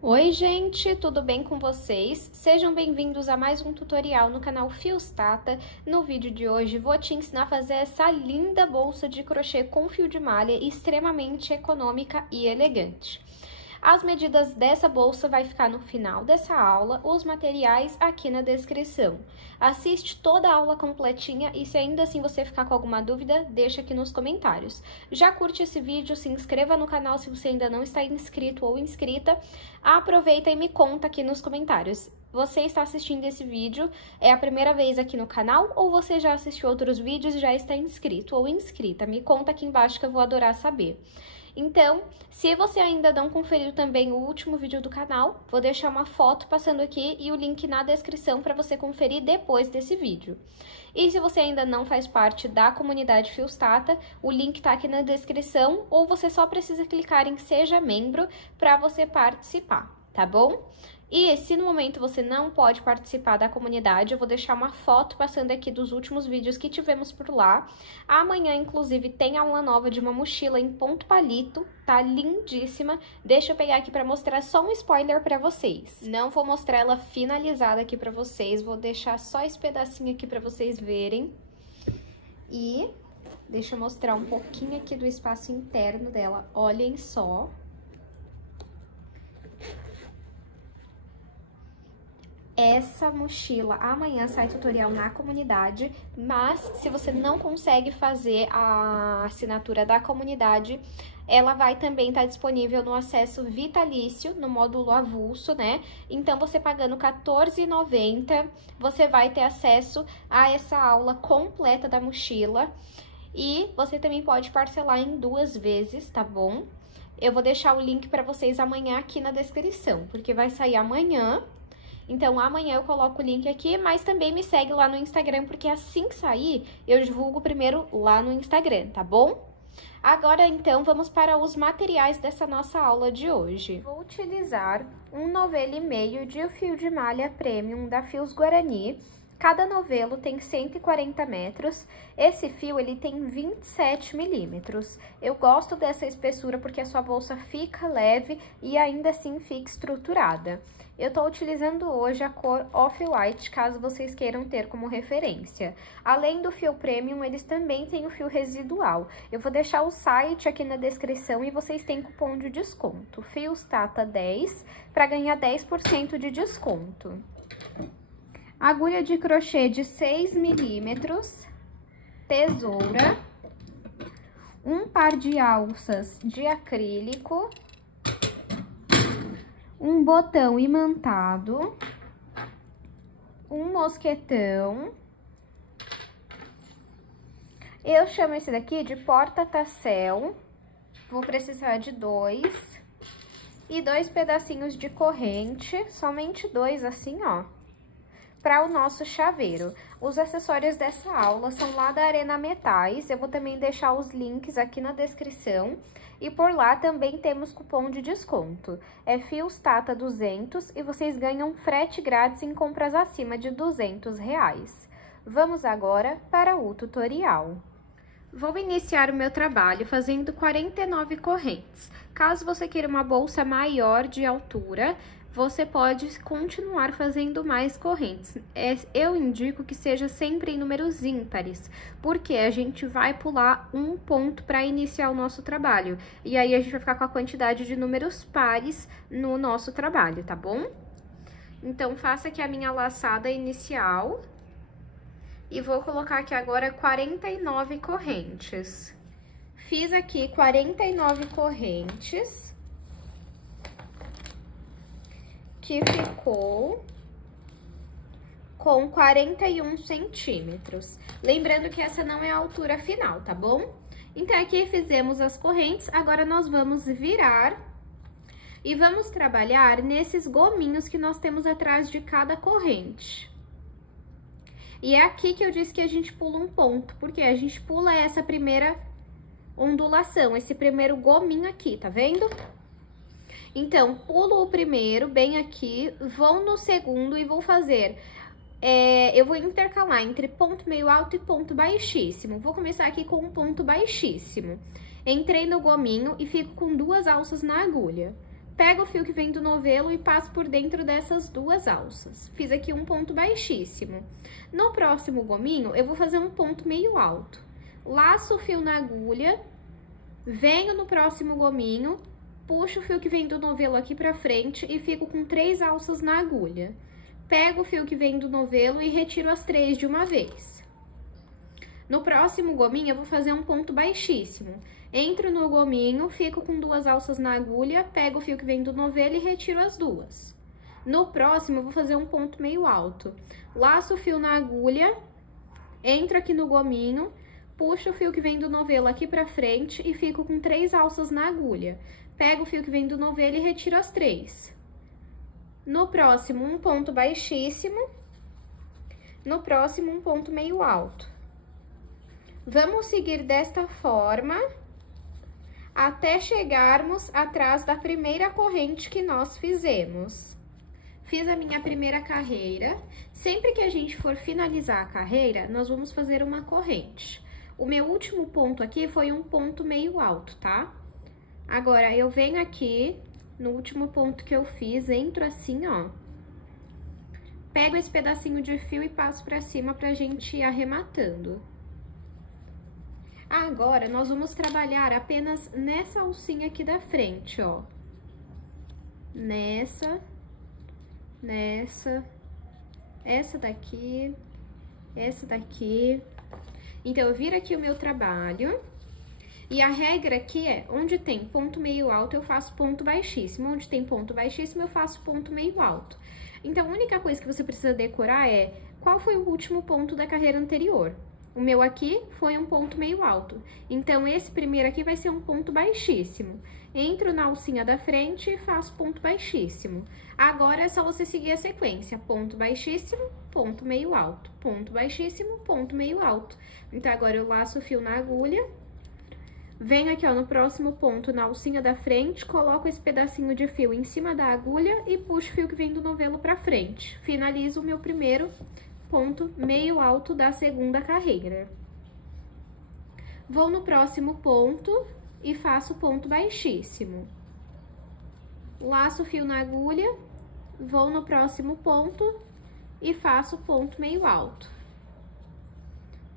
Oi gente, tudo bem com vocês? Sejam bem-vindos a mais um tutorial no canal Fios Tata. No vídeo de hoje vou te ensinar a fazer essa linda bolsa de crochê com fio de malha extremamente econômica e elegante. As medidas dessa bolsa vai ficar no final dessa aula, os materiais aqui na descrição. Assiste toda a aula completinha e se ainda assim você ficar com alguma dúvida, deixa aqui nos comentários. Já curte esse vídeo, se inscreva no canal se você ainda não está inscrito ou inscrita. Aproveita e me conta aqui nos comentários. Você está assistindo esse vídeo, é a primeira vez aqui no canal ou você já assistiu outros vídeos e já está inscrito ou inscrita? Me conta aqui embaixo que eu vou adorar saber. Então, se você ainda não conferiu também o último vídeo do canal, vou deixar uma foto passando aqui e o link na descrição para você conferir depois desse vídeo. E se você ainda não faz parte da comunidade Fios Tata, o link tá aqui na descrição ou você só precisa clicar em Seja Membro para você participar, tá bom? E se no momento você não pode participar da comunidade, eu vou deixar uma foto passando aqui dos últimos vídeos que tivemos por lá. Amanhã, inclusive, tem aula nova de uma mochila em ponto palito, tá lindíssima. Deixa eu pegar aqui pra mostrar só um spoiler pra vocês. Não vou mostrar ela finalizada aqui pra vocês, vou deixar só esse pedacinho aqui pra vocês verem. E deixa eu mostrar um pouquinho aqui do espaço interno dela, olhem só. Essa mochila, amanhã sai tutorial na comunidade, mas se você não consegue fazer a assinatura da comunidade, ela vai também estar disponível no acesso vitalício, no módulo avulso, né? Então, você pagando R$14,90, você vai ter acesso a essa aula completa da mochila e você também pode parcelar em 2 vezes, tá bom? Eu vou deixar o link para vocês amanhã aqui na descrição, porque vai sair amanhã. Então, amanhã eu coloco o link aqui, mas também me segue lá no Instagram, porque assim que sair, eu divulgo primeiro lá no Instagram, tá bom? Agora, então, vamos para os materiais dessa nossa aula de hoje. Vou utilizar 1,5 novelo de fio de malha premium da Fios Guarani. Cada novelo tem 140 metros, esse fio ele tem 27 milímetros. Eu gosto dessa espessura porque a sua bolsa fica leve e ainda assim fica estruturada. Eu tô utilizando hoje a cor Off-White, caso vocês queiram ter como referência. Além do fio premium, eles também têm o fio residual. Eu vou deixar o site aqui na descrição e vocês têm cupom de desconto, Fios Tata 10, para ganhar 10% de desconto. Agulha de crochê de 6 milímetros, tesoura, um par de alças de acrílico, um botão imantado, um mosquetão. Eu chamo esse daqui de porta-tassel, vou precisar de 2 e 2 pedacinhos de corrente, somente 2 assim, ó. Para o nosso chaveiro. Os acessórios dessa aula são lá da Arena Metais, eu vou também deixar os links aqui na descrição. E por lá também temos cupom de desconto, é Fios Tata 200 e vocês ganham frete grátis em compras acima de R$200. Vamos agora para o tutorial. Vou iniciar o meu trabalho fazendo 49 correntes. Caso você queira uma bolsa maior de altura, você pode continuar fazendo mais correntes. Eu indico que seja sempre em números ímpares, porque a gente vai pular um ponto para iniciar o nosso trabalho. E aí, a gente vai ficar com a quantidade de números pares no nosso trabalho, tá bom? Então, faça aqui a minha laçada inicial. E vou colocar aqui agora 49 correntes. Fiz aqui 49 correntes. Que ficou com 41 centímetros. Lembrando que essa não é a altura final, tá bom? Então, aqui fizemos as correntes, agora nós vamos virar e vamos trabalhar nesses gominhos que nós temos atrás de cada corrente. E é aqui que eu disse que a gente pula um ponto, porque a gente pula essa primeira ondulação, esse primeiro gominho aqui, tá vendo? Então, pulo o primeiro, bem aqui, vou no segundo e vou fazer... eu vou intercalar entre ponto meio alto e ponto baixíssimo. Vou começar aqui com um ponto baixíssimo. Entrei no gominho e fico com 2 alças na agulha. Pego o fio que vem do novelo e passo por dentro dessas duas alças. Fiz aqui um ponto baixíssimo. No próximo gominho, eu vou fazer um ponto meio alto. Laço o fio na agulha, venho no próximo gominho, puxo o fio que vem do novelo aqui pra frente e fico com 3 alças na agulha. Pego o fio que vem do novelo e retiro as 3 de uma vez. No próximo gominho, eu vou fazer um ponto baixíssimo. Entro no gominho, fico com 2 alças na agulha, pego o fio que vem do novelo e retiro as 2. No próximo, eu vou fazer um ponto meio alto. Laço o fio na agulha, entro aqui no gominho, puxo o fio que vem do novelo aqui pra frente e fico com 3 alças na agulha. Pego o fio que vem do novelo e retiro as 3. No próximo, um ponto baixíssimo. No próximo, um ponto meio alto. Vamos seguir desta forma até chegarmos atrás da primeira corrente que nós fizemos. Fiz a minha primeira carreira. Sempre que a gente for finalizar a carreira, nós vamos fazer uma corrente. O meu último ponto aqui foi um ponto meio alto, tá? Agora, eu venho aqui, no último ponto que eu fiz, entro assim, ó. Pego esse pedacinho de fio e passo pra cima pra gente ir arrematando. Agora, nós vamos trabalhar apenas nessa alcinha aqui da frente, ó. Nessa, essa daqui, essa daqui. Então, eu viro aqui o meu trabalho. E a regra aqui é, onde tem ponto meio alto, eu faço ponto baixíssimo. Onde tem ponto baixíssimo, eu faço ponto meio alto. Então, a única coisa que você precisa decorar é qual foi o último ponto da carreira anterior. O meu aqui foi um ponto meio alto. Então, esse primeiro aqui vai ser um ponto baixíssimo. Entro na alcinha da frente e faço ponto baixíssimo. Agora, é só você seguir a sequência. Ponto baixíssimo, ponto meio alto. Ponto baixíssimo, ponto meio alto. Então, agora eu laço o fio na agulha. Venho aqui, ó, no próximo ponto, na alcinha da frente, coloco esse pedacinho de fio em cima da agulha e puxo o fio que vem do novelo pra frente. Finalizo o meu primeiro ponto meio alto da segunda carreira. Vou no próximo ponto e faço ponto baixíssimo. Laço o fio na agulha, vou no próximo ponto e faço ponto meio alto.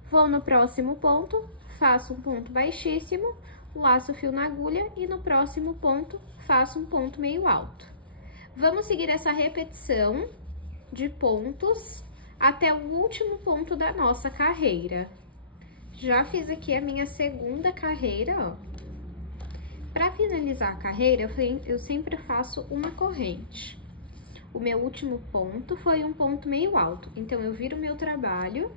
Vou no próximo ponto, faço um ponto baixíssimo, laço o fio na agulha e no próximo ponto faço um ponto meio alto. Vamos seguir essa repetição de pontos até o último ponto da nossa carreira. Já fiz aqui a minha segunda carreira, ó. Para finalizar a carreira, eu sempre faço uma corrente. O meu último ponto foi um ponto meio alto, então eu viro o meu trabalho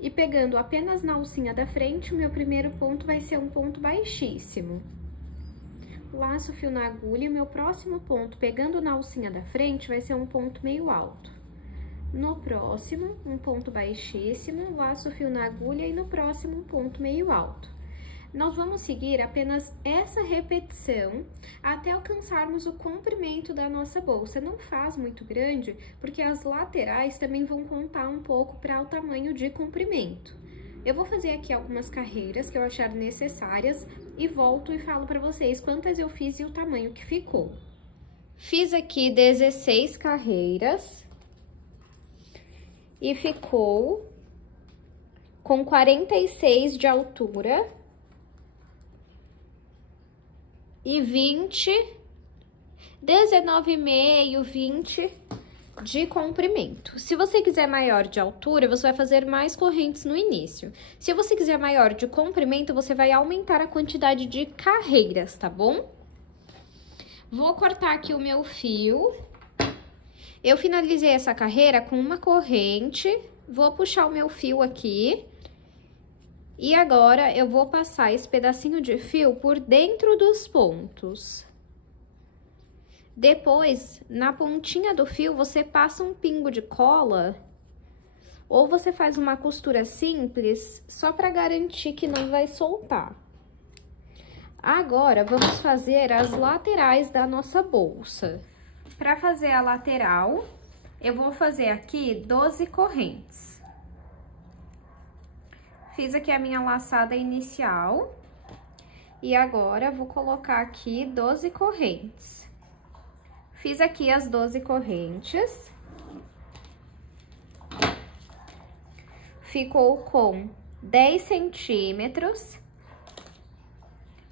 e pegando apenas na alcinha da frente, o meu primeiro ponto vai ser um ponto baixíssimo. Laço o fio na agulha e o meu próximo ponto, pegando na alcinha da frente, vai ser um ponto meio alto. No próximo, um ponto baixíssimo, laço o fio na agulha e no próximo, um ponto meio alto. Nós vamos seguir apenas essa repetição até alcançarmos o comprimento da nossa bolsa. Não faz muito grande, porque as laterais também vão contar um pouco para o tamanho de comprimento. Eu vou fazer aqui algumas carreiras que eu achar necessárias e volto e falo para vocês quantas eu fiz e o tamanho que ficou. Fiz aqui 16 carreiras. E ficou com 46 de altura e 19,5, 20 de comprimento. Se você quiser maior de altura, você vai fazer mais correntes no início. Se você quiser maior de comprimento, você vai aumentar a quantidade de carreiras, tá bom? Vou cortar aqui o meu fio. Eu finalizei essa carreira com uma corrente, vou puxar o meu fio aqui. E agora, eu vou passar esse pedacinho de fio por dentro dos pontos. Depois, na pontinha do fio, você passa um pingo de cola. Ou você faz uma costura simples, só para garantir que não vai soltar. Agora, vamos fazer as laterais da nossa bolsa. Para fazer a lateral, eu vou fazer aqui 12 correntes. Fiz aqui a minha laçada inicial. E agora, vou colocar aqui 12 correntes. Fiz aqui as 12 correntes. Ficou com 10 centímetros.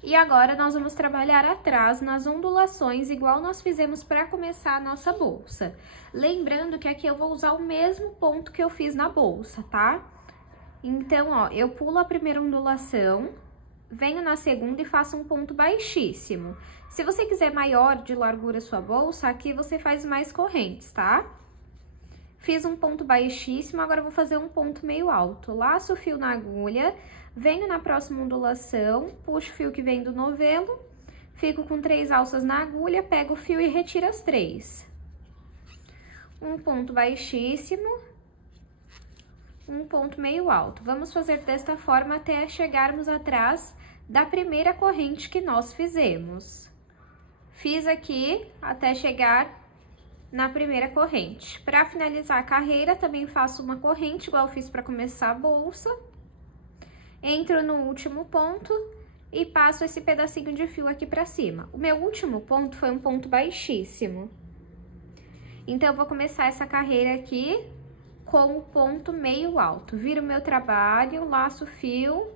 E agora, nós vamos trabalhar atrás nas ondulações, igual nós fizemos para começar a nossa bolsa. Lembrando que aqui eu vou usar o mesmo ponto que eu fiz na bolsa, tá? Então, ó, eu pulo a primeira ondulação, venho na segunda e faço um ponto baixíssimo. Se você quiser maior de largura sua bolsa, aqui você faz mais correntes, tá? Fiz um ponto baixíssimo, agora eu vou fazer um ponto meio alto. Laço o fio na agulha, venho na próxima ondulação, puxo o fio que vem do novelo, fico com 3 alças na agulha, pego o fio e retiro as 3. Um ponto baixíssimo, um ponto meio alto. Vamos fazer desta forma até chegarmos atrás da primeira corrente que nós fizemos. Fiz aqui até chegar na primeira corrente. Para finalizar a carreira, também faço uma corrente, igual eu fiz para começar a bolsa. Entro no último ponto e passo esse pedacinho de fio aqui para cima. O meu último ponto foi um ponto baixíssimo. Então, eu vou começar essa carreira aqui com o ponto meio alto. Viro o meu trabalho, laço o fio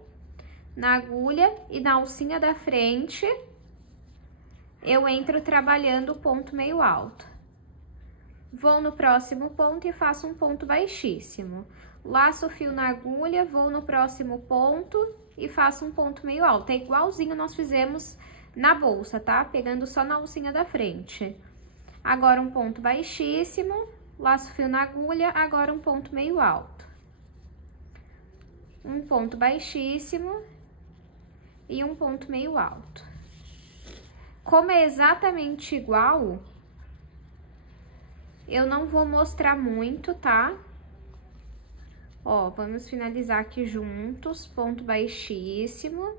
na agulha e na alcinha da frente, eu entro trabalhando o ponto meio alto. Vou no próximo ponto e faço um ponto baixíssimo. Laço o fio na agulha, vou no próximo ponto e faço um ponto meio alto. É igualzinho nós fizemos na bolsa, tá? Pegando só na alcinha da frente. Agora, um ponto baixíssimo, laço o fio na agulha, agora um ponto meio alto. Um ponto baixíssimo e um ponto meio alto. Como é exatamente igual, eu não vou mostrar muito, tá? Ó, vamos finalizar aqui juntos, ponto baixíssimo.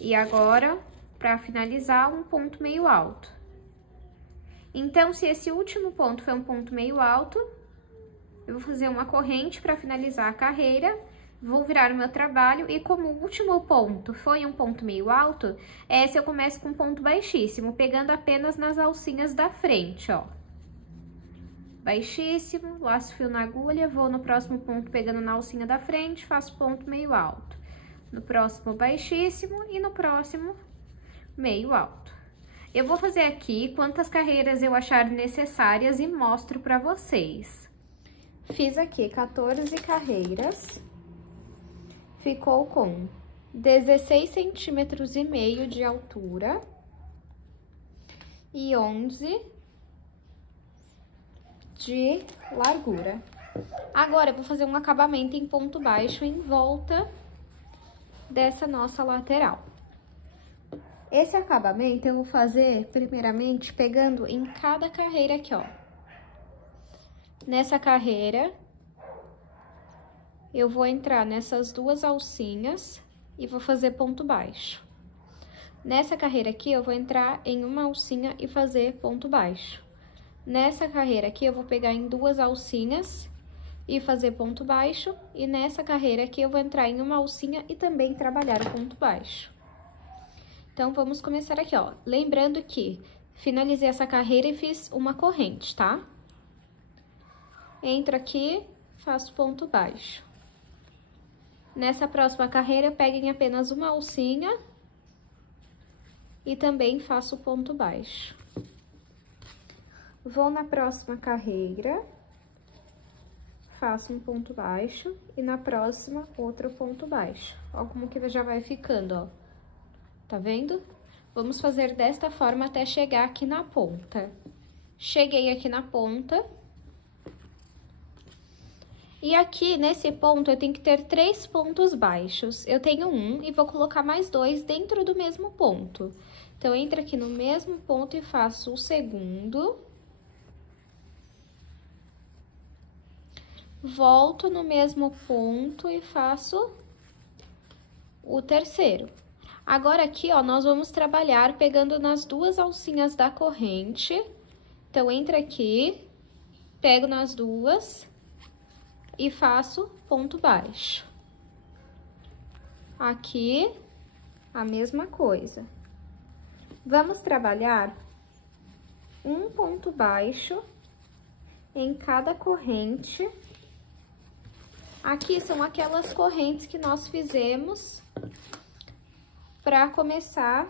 E agora, para finalizar, um ponto meio alto. Então, se esse último ponto foi um ponto meio alto, eu vou fazer uma corrente para finalizar a carreira, vou virar o meu trabalho e como o último ponto foi um ponto meio alto, essa eu começo com um ponto baixíssimo, pegando apenas nas alcinhas da frente, ó. Baixíssimo, laço o fio na agulha, vou no próximo ponto pegando na alcinha da frente, faço ponto meio alto. No próximo, baixíssimo e no próximo, meio alto. Eu vou fazer aqui quantas carreiras eu achar necessárias e mostro pra vocês. Fiz aqui 14 carreiras. Ficou com 16 centímetros e meio de altura e 11 de largura. Agora, eu vou fazer um acabamento em ponto baixo em volta dessa nossa lateral. Esse acabamento eu vou fazer, primeiramente, pegando em cada carreira aqui, ó. Nessa carreira, eu vou entrar nessas duas alcinhas e vou fazer ponto baixo. Nessa carreira aqui, eu vou entrar em uma alcinha e fazer ponto baixo. Nessa carreira aqui, eu vou pegar em duas alcinhas e fazer ponto baixo. E nessa carreira aqui, eu vou entrar em uma alcinha e também trabalhar o ponto baixo. Então, vamos começar aqui, ó. Lembrando que finalizei essa carreira e fiz uma corrente, tá? Entro aqui, faço ponto baixo. Nessa próxima carreira, eu pego em apenas uma alcinha e também faço ponto baixo. Vou na próxima carreira, faço um ponto baixo e na próxima, outro ponto baixo. Ó como que já vai ficando, ó. Tá vendo? Vamos fazer desta forma até chegar aqui na ponta. Cheguei aqui na ponta. E aqui, nesse ponto, eu tenho que ter 3 pontos baixos. Eu tenho um e vou colocar mais 2 dentro do mesmo ponto. Então, entro aqui no mesmo ponto e faço o segundo. Volto no mesmo ponto e faço o terceiro. Agora, aqui, ó, nós vamos trabalhar pegando nas duas alcinhas da corrente. Então, entro aqui, pego nas duas e faço ponto baixo. Aqui, a mesma coisa. Vamos trabalhar um ponto baixo em cada corrente. Aqui são aquelas correntes que nós fizemos para começar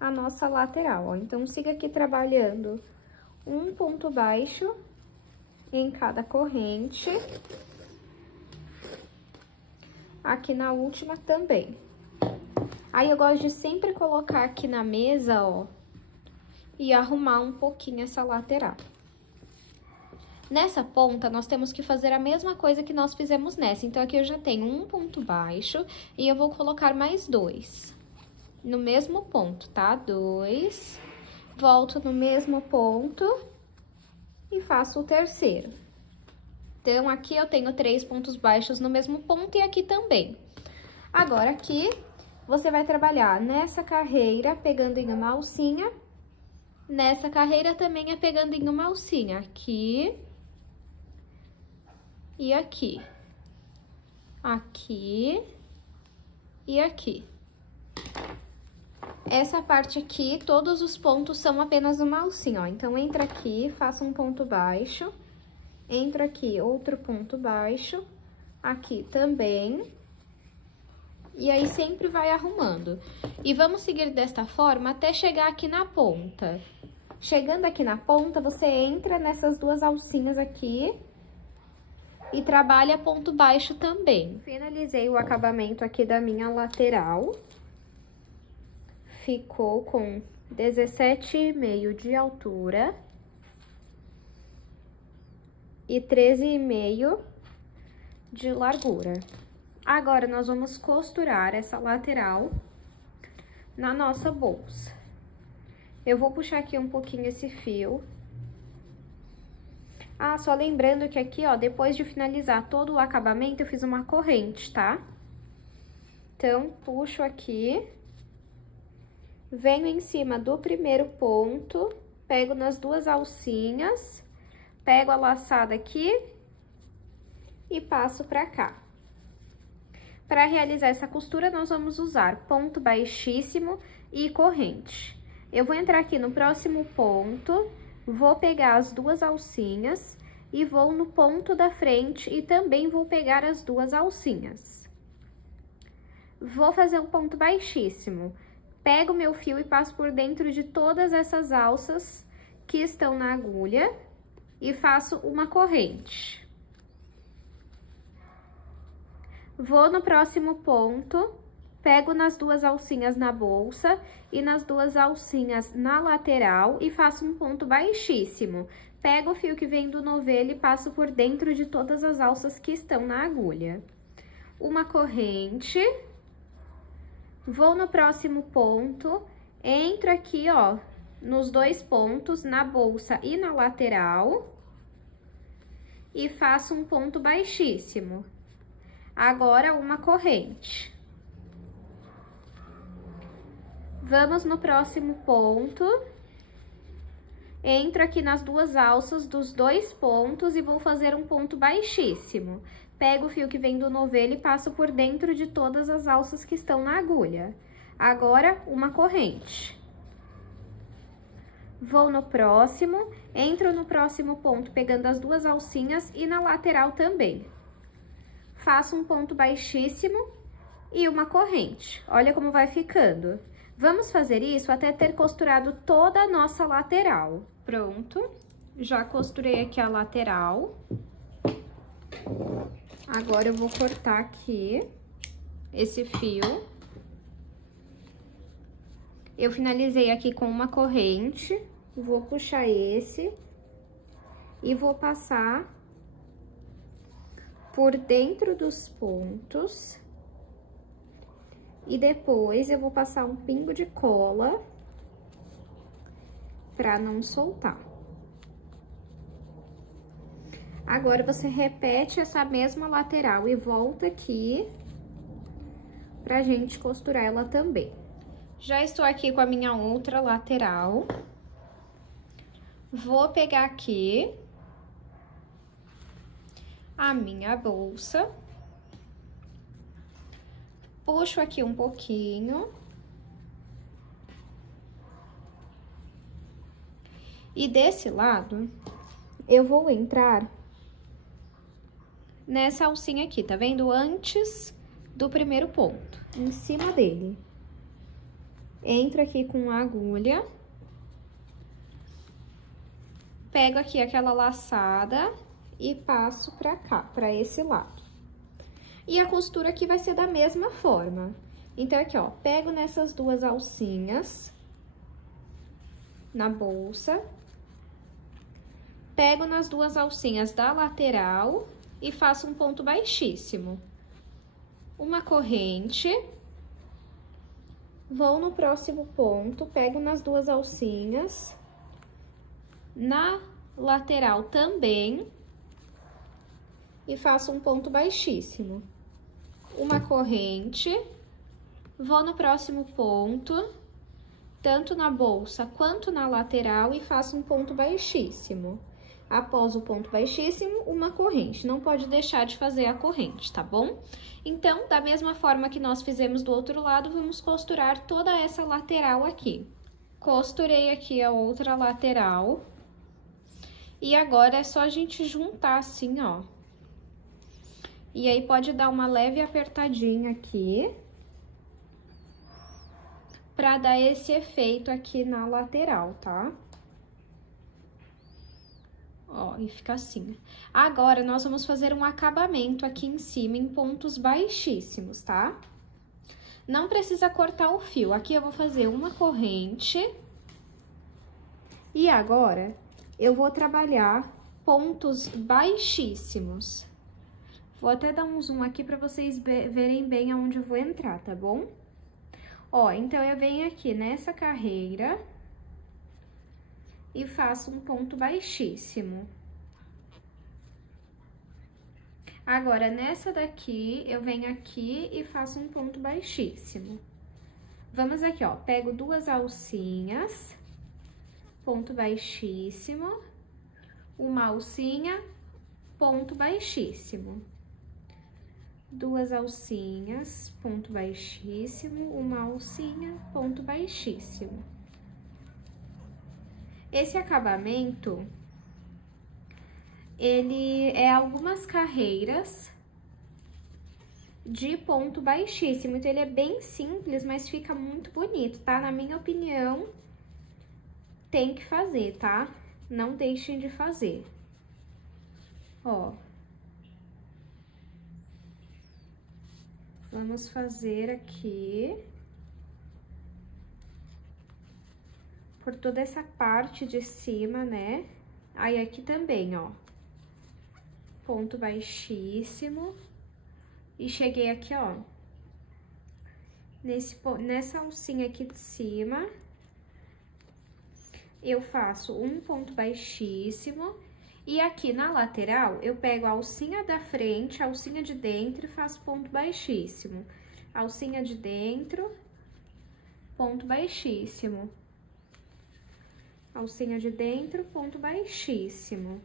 a nossa lateral, ó. Então, siga aqui trabalhando um ponto baixo em cada corrente. Aqui na última também. Aí, eu gosto de sempre colocar aqui na mesa, ó, e arrumar um pouquinho essa lateral. Nessa ponta, nós temos que fazer a mesma coisa que nós fizemos nessa. Então, aqui eu já tenho um ponto baixo e eu vou colocar mais 2 no mesmo ponto, tá? 2, volto no mesmo ponto e faço o terceiro. Então, aqui eu tenho 3 pontos baixos no mesmo ponto e aqui também. Agora, aqui, você vai trabalhar nessa carreira, pegando em uma alcinha. Nessa carreira também é pegando em uma alcinha, aqui e aqui. Aqui e aqui. Essa parte aqui, todos os pontos são apenas uma alcinha, ó. Então, entra aqui, faça um ponto baixo. Entra aqui, outro ponto baixo. Aqui também. E aí, sempre vai arrumando. E vamos seguir desta forma até chegar aqui na ponta. Chegando aqui na ponta, você entra nessas 2 alcinhas aqui e trabalha ponto baixo também. Finalizei o acabamento aqui da minha lateral. Ficou com 17,5 de altura e 13,5 de largura. Agora, nós vamos costurar essa lateral na nossa bolsa. Eu vou puxar aqui um pouquinho esse fio. Ah, só lembrando que aqui, ó, depois de finalizar todo o acabamento, eu fiz uma corrente, tá? Então, puxo aqui, venho em cima do primeiro ponto, pego nas 2 alcinhas, pego a laçada aqui e passo pra cá. Para realizar essa costura, nós vamos usar ponto baixíssimo e corrente. Eu vou entrar aqui no próximo ponto, vou pegar as 2 alcinhas e vou no ponto da frente e também vou pegar as 2 alcinhas. Vou fazer um ponto baixíssimo. Pego o meu fio e passo por dentro de todas essas alças que estão na agulha e faço uma corrente. Vou no próximo ponto, pego nas 2 alcinhas na bolsa e nas 2 alcinhas na lateral e faço um ponto baixíssimo. Pego o fio que vem do novelo e passo por dentro de todas as alças que estão na agulha. Uma corrente. Vou no próximo ponto, entro aqui, ó, nos 2 pontos, na bolsa e na lateral, e faço um ponto baixíssimo. Agora, uma corrente. Vamos no próximo ponto, entro aqui nas 2 alças dos 2 pontos e vou fazer um ponto baixíssimo. Pego o fio que vem do novelo e passo por dentro de todas as alças que estão na agulha. Agora, uma corrente. Vou no próximo, entro no próximo ponto pegando as 2 alcinhas e na lateral também. Faço um ponto baixíssimo e uma corrente. Olha como vai ficando. Vamos fazer isso até ter costurado toda a nossa lateral. Pronto, já costurei aqui a lateral. Agora, eu vou cortar aqui esse fio. Eu finalizei aqui com uma corrente, vou puxar esse e vou passar por dentro dos pontos. E depois, eu vou passar um pingo de cola pra não soltar. Agora, você repete essa mesma lateral e volta aqui pra gente costurar ela também. Já estou aqui com a minha outra lateral. Vou pegar aqui a minha bolsa. Puxo aqui um pouquinho. E desse lado, eu vou entrar nessa alcinha aqui, tá vendo? Antes do primeiro ponto, em cima dele. Entro aqui com a agulha. Pego aqui aquela laçada e passo pra cá, pra esse lado. E a costura aqui vai ser da mesma forma. Então, aqui, ó, pego nessas duas alcinhas, na bolsa, pego nas duas alcinhas da lateral e faço um ponto baixíssimo. Uma corrente, vou no próximo ponto, pego nas duas alcinhas, na lateral também, e faço um ponto baixíssimo. Uma corrente, vou no próximo ponto, tanto na bolsa quanto na lateral, e faço um ponto baixíssimo. Após o ponto baixíssimo, uma corrente. Não pode deixar de fazer a corrente, tá bom? Então, da mesma forma que nós fizemos do outro lado, vamos costurar toda essa lateral aqui. Costurei aqui a outra lateral. E agora é só a gente juntar assim, ó. E aí, pode dar uma leve apertadinha aqui, pra dar esse efeito aqui na lateral, tá? Ó, e fica assim. Agora, nós vamos fazer um acabamento aqui em cima, em pontos baixíssimos, tá? Não precisa cortar o fio. Aqui eu vou fazer uma corrente. E agora, eu vou trabalhar pontos baixíssimos. Vou até dar um zoom aqui pra vocês verem bem aonde eu vou entrar, tá bom? Ó, então, eu venho aqui nessa carreira e faço um ponto baixíssimo. Agora, nessa daqui, eu venho aqui e faço um ponto baixíssimo. Vamos aqui, ó, pego duas alcinhas, ponto baixíssimo, uma alcinha, ponto baixíssimo. Duas alcinhas, ponto baixíssimo, uma alcinha, ponto baixíssimo. Esse acabamento, ele é algumas carreiras de ponto baixíssimo. Então, ele é bem simples, mas fica muito bonito, tá? Na minha opinião, tem que fazer, tá? Não deixem de fazer. Ó. Vamos fazer aqui por toda essa parte de cima, né? Aí, aqui também, ó. Ponto baixíssimo. E cheguei aqui, ó. Nessa alcinha aqui de cima, eu faço um ponto baixíssimo. E aqui na lateral, eu pego a alcinha da frente, a alcinha de dentro e faço ponto baixíssimo. Alcinha de dentro, ponto baixíssimo. Alcinha de dentro, ponto baixíssimo.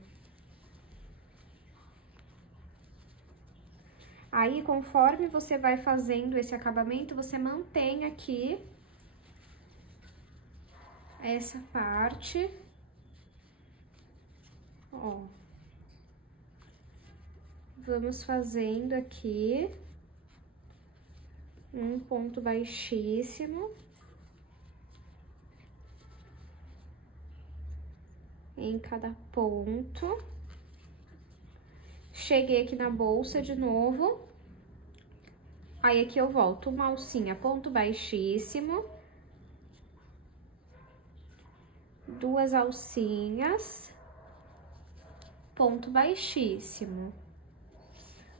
Aí, conforme você vai fazendo esse acabamento, você mantém aqui essa parte. Ó. Vamos fazendo aqui um ponto baixíssimo. Em cada ponto. Cheguei aqui na bolsa de novo. Aí, aqui eu volto uma alcinha, ponto baixíssimo. Duas alcinhas, ponto baixíssimo.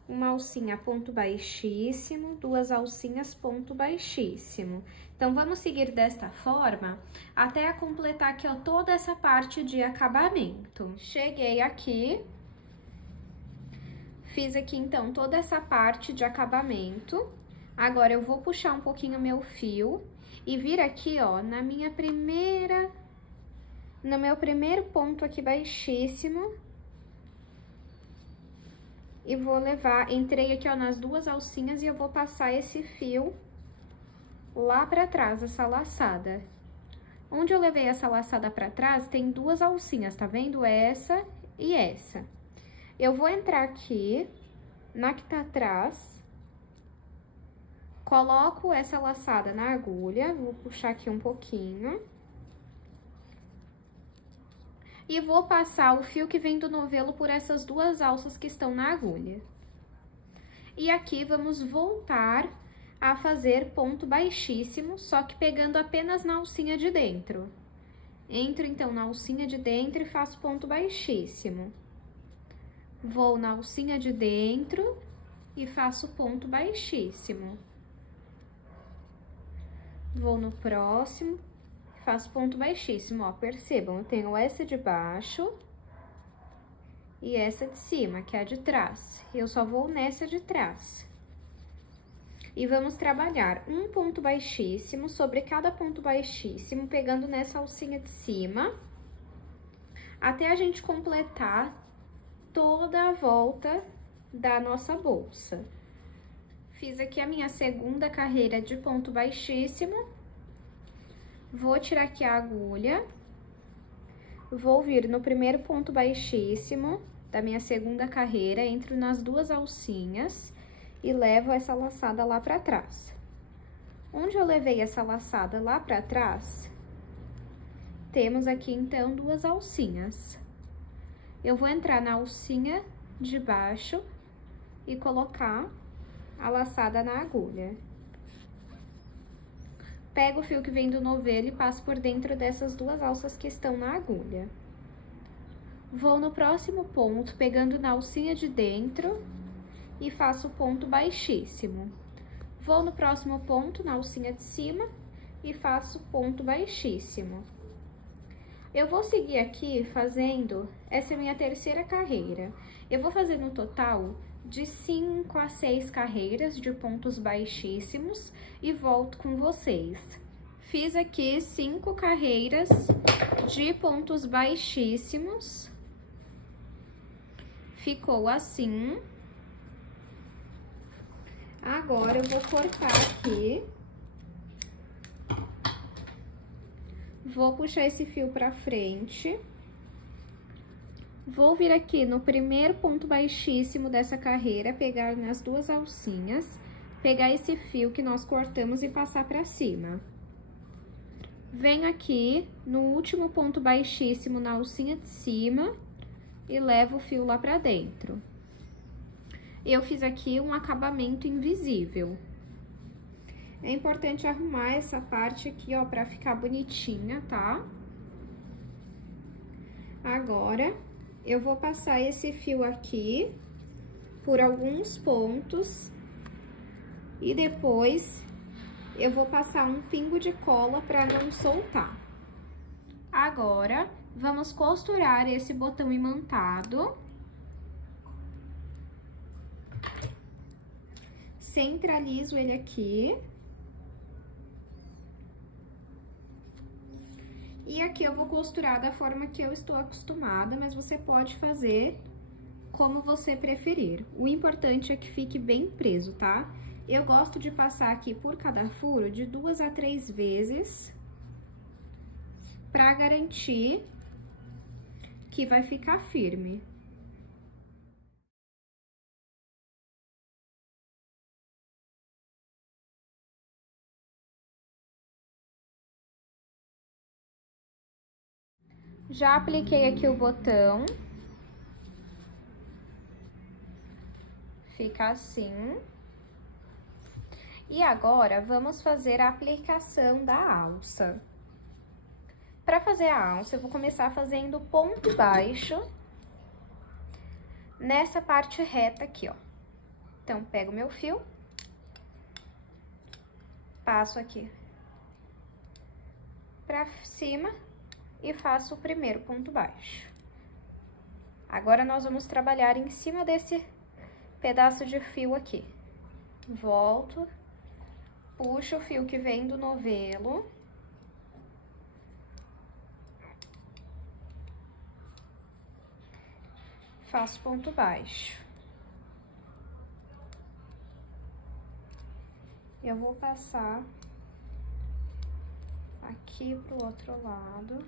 Uma alcinha, ponto baixíssimo, duas alcinhas, ponto baixíssimo. Então, vamos seguir desta forma até completar aqui, ó, toda essa parte de acabamento. Cheguei aqui, fiz aqui, então, toda essa parte de acabamento. Agora, eu vou puxar um pouquinho meu fio e vir aqui, ó, no meu primeiro ponto aqui baixíssimo. E vou levar, entrei aqui, ó, nas duas alcinhas e eu vou passar esse fio lá pra trás, essa laçada. Onde eu levei essa laçada pra trás, tem duas alcinhas, tá vendo? Essa e essa. Eu vou entrar aqui, na que tá atrás, coloco essa laçada na agulha, vou puxar aqui um pouquinho. E vou passar o fio que vem do novelo por essas duas alças que estão na agulha. E aqui vamos voltar a fazer ponto baixíssimo, só que pegando apenas na alcinha de dentro. Entro, então, na alcinha de dentro e faço ponto baixíssimo. Vou na alcinha de dentro e faço ponto baixíssimo. Vou no próximo, faço ponto baixíssimo, ó, percebam, eu tenho essa de baixo e essa de cima, que é a de trás. Eu só vou nessa de trás. E vamos trabalhar um ponto baixíssimo sobre cada ponto baixíssimo, pegando nessa alcinha de cima, até a gente completar toda a volta da nossa bolsa. Fiz aqui a minha segunda carreira de ponto baixíssimo, vou tirar aqui a agulha, vou vir no primeiro ponto baixíssimo da minha segunda carreira, entro nas duas alcinhas e levo essa laçada lá pra trás. Onde eu levei essa laçada lá pra trás, temos aqui, então, duas alcinhas. Eu vou entrar na alcinha de baixo e colocar a laçada na agulha. Pego o fio que vem do novelo e passo por dentro dessas duas alças que estão na agulha. Vou no próximo ponto, pegando na alcinha de dentro e faço ponto baixíssimo. Vou no próximo ponto, na alcinha de cima, e faço ponto baixíssimo. Eu vou seguir aqui fazendo, essa é a minha terceira carreira. Eu vou fazer no total de 5 a 6 carreiras de pontos baixíssimos e volto com vocês. Fiz aqui 5 carreiras de pontos baixíssimos. Ficou assim. Agora, eu vou cortar aqui. Vou puxar esse fio pra frente. Vou vir aqui no primeiro ponto baixíssimo dessa carreira, pegar nas duas alcinhas, pegar esse fio que nós cortamos e passar pra cima. Venho aqui no último ponto baixíssimo na alcinha de cima e levo o fio lá pra dentro. Eu fiz aqui um acabamento invisível. É importante arrumar essa parte aqui, ó, pra ficar bonitinha, tá? Agora, eu vou passar esse fio aqui por alguns pontos e depois eu vou passar um pingo de cola pra não soltar. Agora, vamos costurar esse botão imantado. Centralizo ele aqui. E aqui eu vou costurar da forma que eu estou acostumada, mas você pode fazer como você preferir. O importante é que fique bem preso, tá? Eu gosto de passar aqui por cada furo de 2 a 3 vezes, pra garantir que vai ficar firme. Já apliquei aqui o botão. Fica assim. E agora, vamos fazer a aplicação da alça. Para fazer a alça, eu vou começar fazendo ponto baixo nessa parte reta aqui, ó. Então, pego meu fio, passo aqui pra cima e faço o primeiro ponto baixo. Agora, nós vamos trabalhar em cima desse pedaço de fio aqui. Volto, puxo o fio que vem do novelo. Faço ponto baixo. Eu vou passar aqui pro outro lado.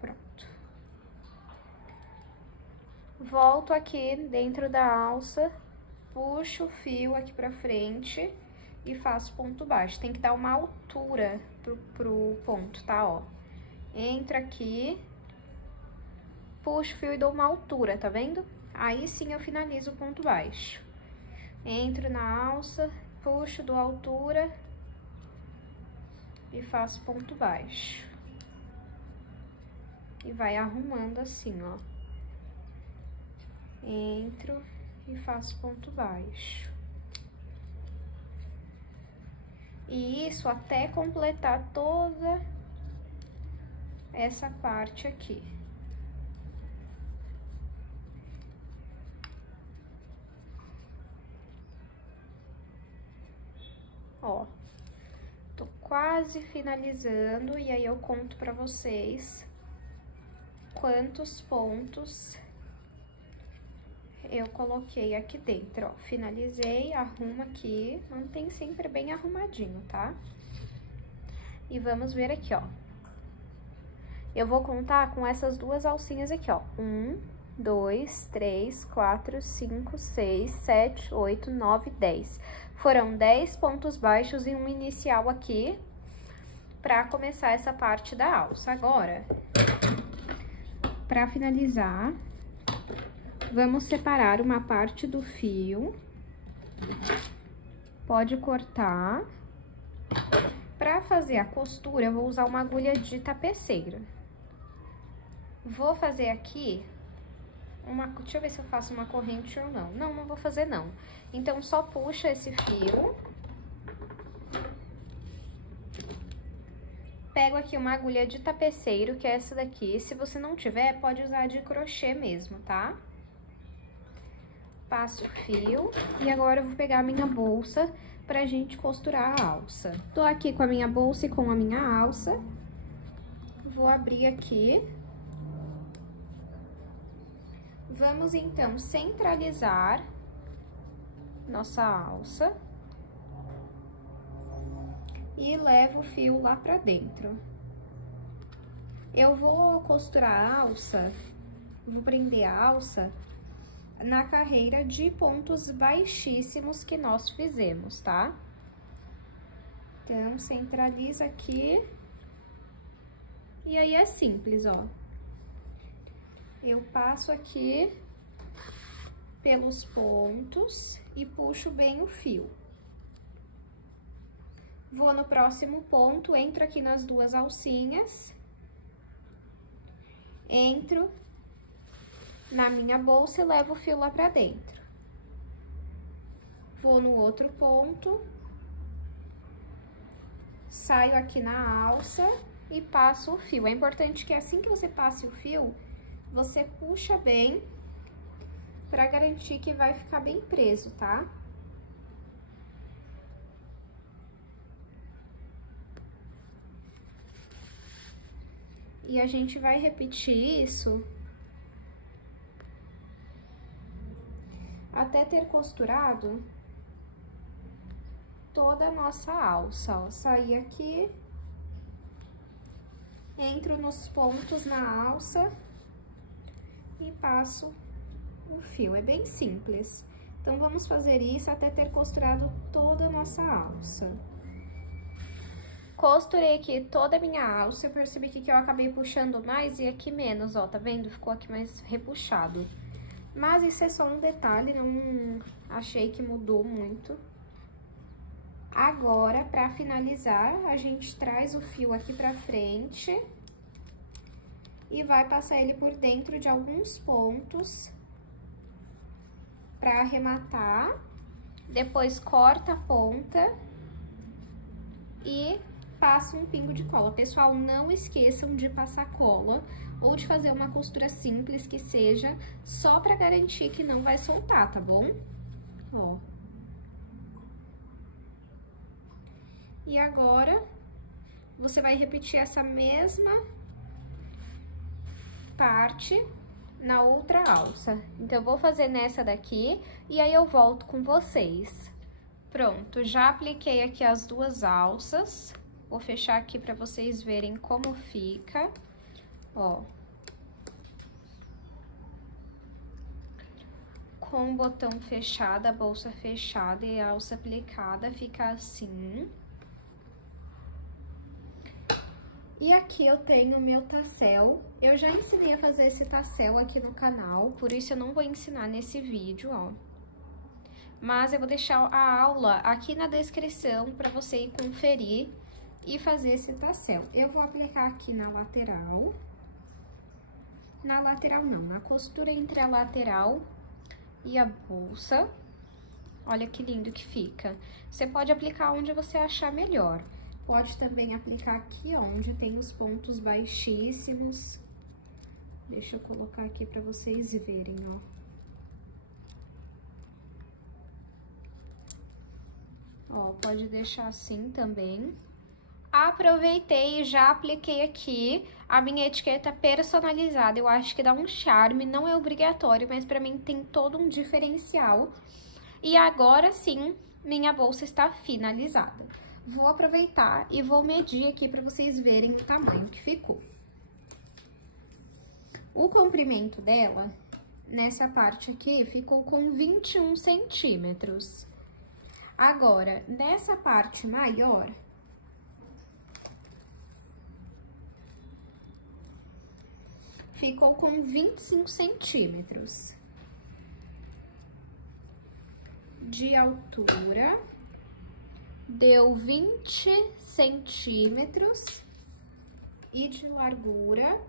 Pronto. Volto aqui dentro da alça, puxo o fio aqui pra frente e faço ponto baixo. Tem que dar uma altura pro ponto, tá, ó. Entro aqui, puxo o fio e dou uma altura, tá vendo? Aí sim eu finalizo o ponto baixo. Entro na alça, puxo, dou altura e faço ponto baixo. E vai arrumando assim, ó. Entro e faço ponto baixo. E isso até completar toda essa parte aqui. Ó, tô quase finalizando e aí eu conto pra vocês quantos pontos eu coloquei aqui dentro, ó. Finalizei, arrumo aqui, mantém sempre bem arrumadinho, tá? E vamos ver aqui, ó. Eu vou contar com essas duas alcinhas aqui, ó. 1, 2, 3, 4, 5, 6, 7, 8, 9, 10. Foram 10 pontos baixos e um inicial aqui pra começar essa parte da alça. Agora, pra finalizar, vamos separar uma parte do fio. Pode cortar. Pra fazer a costura, eu vou usar uma agulha de tapeceira. Vou fazer aqui deixa eu ver se eu faço uma corrente ou não. Não, não vou fazer não. Então, só puxa esse fio. Pego aqui uma agulha de tapeceiro, que é essa daqui. Se você não tiver, pode usar de crochê mesmo, tá? Passo o fio. E agora eu vou pegar a minha bolsa pra gente costurar a alça. Tô aqui com a minha bolsa e com a minha alça. Vou abrir aqui. Vamos, então, centralizar nossa alça e levo o fio lá pra dentro. Eu vou costurar a alça, vou prender a alça na carreira de pontos baixíssimos que nós fizemos, tá? Então, centraliza aqui. E aí é simples, ó. Eu passo aqui pelos pontos e puxo bem o fio. Vou no próximo ponto, entro aqui nas duas alcinhas. Entro na minha bolsa e levo o fio lá pra dentro. Vou no outro ponto. Saio aqui na alça e passo o fio. É importante que assim que você passe o fio, você puxa bem pra garantir que vai ficar bem preso, tá? E a gente vai repetir isso até ter costurado toda a nossa alça, ó. Saí aqui, entro nos pontos na alça e passo o fio. É bem simples. Então, vamos fazer isso até ter costurado toda a nossa alça. Costurei aqui toda a minha alça, eu percebi que eu acabei puxando mais e aqui menos, ó, tá vendo? Ficou aqui mais repuxado. Mas isso é só um detalhe, não achei que mudou muito. Agora, pra finalizar, a gente traz o fio aqui pra frente e vai passar ele por dentro de alguns pontos pra arrematar. Depois corta a ponta e passa um pingo de cola. Pessoal, não esqueçam de passar cola ou de fazer uma costura simples que seja, só pra garantir que não vai soltar, tá bom? Ó. E agora, você vai repetir essa mesma parte na outra alça. Então, eu vou fazer nessa daqui e aí eu volto com vocês. Pronto, já apliquei aqui as duas alças. Vou fechar aqui pra vocês verem como fica, ó. Com o botão fechado, a bolsa fechada e a alça aplicada, fica assim. E aqui eu tenho o meu tassel. Eu já ensinei a fazer esse tassel aqui no canal, por isso eu não vou ensinar nesse vídeo, ó. Mas eu vou deixar a aula aqui na descrição para você ir conferir e fazer esse tassel. Eu vou aplicar aqui na lateral. Na lateral não, na costura entre a lateral e a bolsa. Olha que lindo que fica. Você pode aplicar onde você achar melhor. Pode também aplicar aqui, ó, onde tem os pontos baixíssimos. Deixa eu colocar aqui para vocês verem, ó. Ó, pode deixar assim também. Aproveitei e já apliquei aqui a minha etiqueta personalizada. Eu acho que dá um charme, não é obrigatório, mas pra mim tem todo um diferencial. E agora sim, minha bolsa está finalizada. Vou aproveitar e vou medir aqui pra vocês verem o tamanho que ficou. O comprimento dela, nessa parte aqui, ficou com 21 centímetros. Agora, nessa parte maior, ficou com 25 centímetros de altura, deu 20 centímetros e de largura,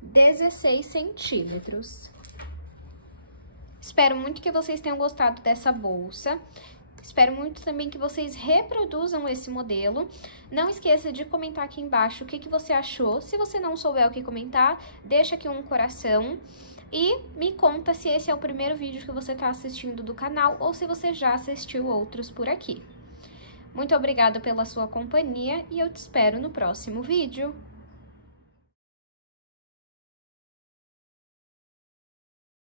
16 centímetros. Espero muito que vocês tenham gostado dessa bolsa. Espero muito também que vocês reproduzam esse modelo. Não esqueça de comentar aqui embaixo o que você achou. Se você não souber o que comentar, deixa aqui um coração. E me conta se esse é o primeiro vídeo que você está assistindo do canal ou se você já assistiu outros por aqui. Muito obrigada pela sua companhia e eu te espero no próximo vídeo.